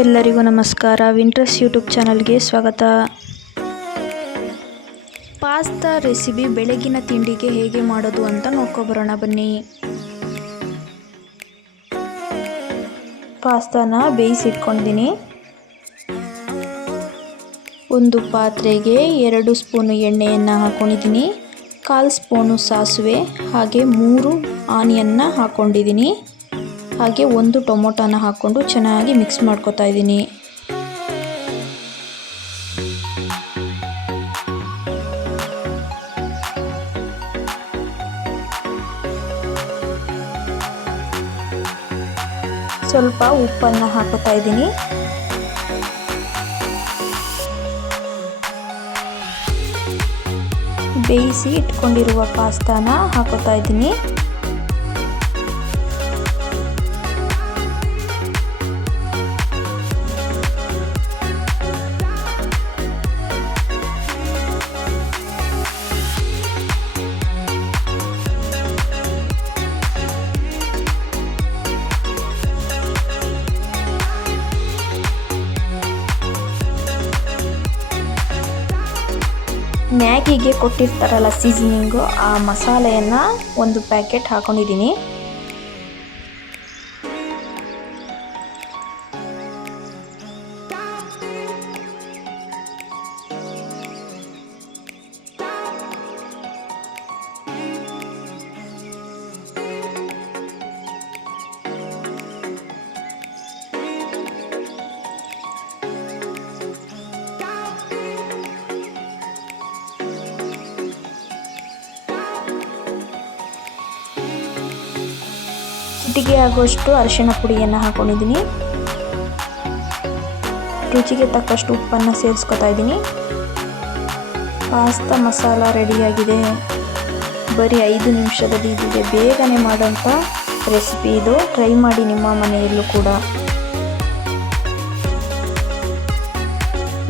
ಎಲ್ಲರಿಗೂ ನಮಸ್ಕಾರ. ವಿಂಟ್ರೆಸ್ ಯೂಟ್ಯೂಬ್ ಚಾನಲ್ಗೆ ಸ್ವಾಗತ. ಪಾಸ್ತಾ ರೆಸಿಪಿ ಬೆಳಗಿನ ತಿಂಡಿಗೆ ಹೇಗೆ ಮಾಡೋದು ಅಂತ ನೋಡ್ಕೊಬರೋಣ ಬನ್ನಿ. ಪಾಸ್ತಾನ ಬೇಯಿಸಿಟ್ಕೊಂಡಿದ್ದೀನಿ. ಒಂದು ಪಾತ್ರೆಗೆ ಎರಡು ಸ್ಪೂನು ಎಣ್ಣೆಯನ್ನು ಹಾಕ್ಕೊಂಡಿದ್ದೀನಿ ಕಾಲು ಸ್ಪೂನು ಸಾಸಿವೆ, ಹಾಗೆ ಮೂರು ಆನಿಯನ್ನು ಹಾಕ್ಕೊಂಡಿದ್ದೀನಿ ಹಾಗೆ ಒಂದು ಟೊಮೊಟೊನ ಹಾಕ್ಕೊಂಡು ಚೆನ್ನಾಗಿ ಮಿಕ್ಸ್ ಮಾಡ್ಕೊತಾ ಇದ್ದೀನಿ. ಸ್ವಲ್ಪ ಉಪ್ಪನ್ನು ಹಾಕೋತಾ ಇದ್ದೀನಿ. ಬೇಯಿಸಿ ಇಟ್ಕೊಂಡಿರುವ ಪಾಸ್ತಾನ ಹಾಕೋತಾ ಇದ್ದೀನಿ. ಮ್ಯಾಗಿಗೆ ಕೊಟ್ಟಿರ್ತಾರಲ್ಲ ಸೀಸನಿಂಗು ಆ ಮಸಾಲೆಯನ್ನು ಒಂದು ಪ್ಯಾಕೆಟ್ ಹಾಕೊಂಡಿದ್ದೀನಿ ಚಿಟಿಗೆ ಆಗುವಷ್ಟು ಅರಿಶಿಣ ಪುಡಿಯನ್ನು ಹಾಕೊಂಡಿದ್ದೀನಿ. ರುಚಿಗೆ ತಕ್ಕಷ್ಟು ಉಪ್ಪನ್ನು ಸೇರಿಸ್ಕೊತಾ ಇದ್ದೀನಿ. ಪಾಸ್ತಾ ಮಸಾಲ ರೆಡಿಯಾಗಿದೆ. ಬರೀ ಐದು ನಿಮಿಷದಲ್ಲಿ ಇದಿದೆ ಬೇಗನೆ ಮಾಡೋಂಥ ರೆಸಿಪಿ ಇದು. ಟ್ರೈ ಮಾಡಿ ನಿಮ್ಮ ಮನೆಯಲ್ಲೂ ಕೂಡ.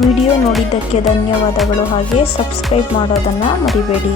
ವಿಡಿಯೋ ನೋಡಿದ್ದಕ್ಕೆ ಧನ್ಯವಾದಗಳು. ಹಾಗೆ ಸಬ್ಸ್ಕ್ರೈಬ್ ಮಾಡೋದನ್ನು ಮರಿಬೇಡಿ.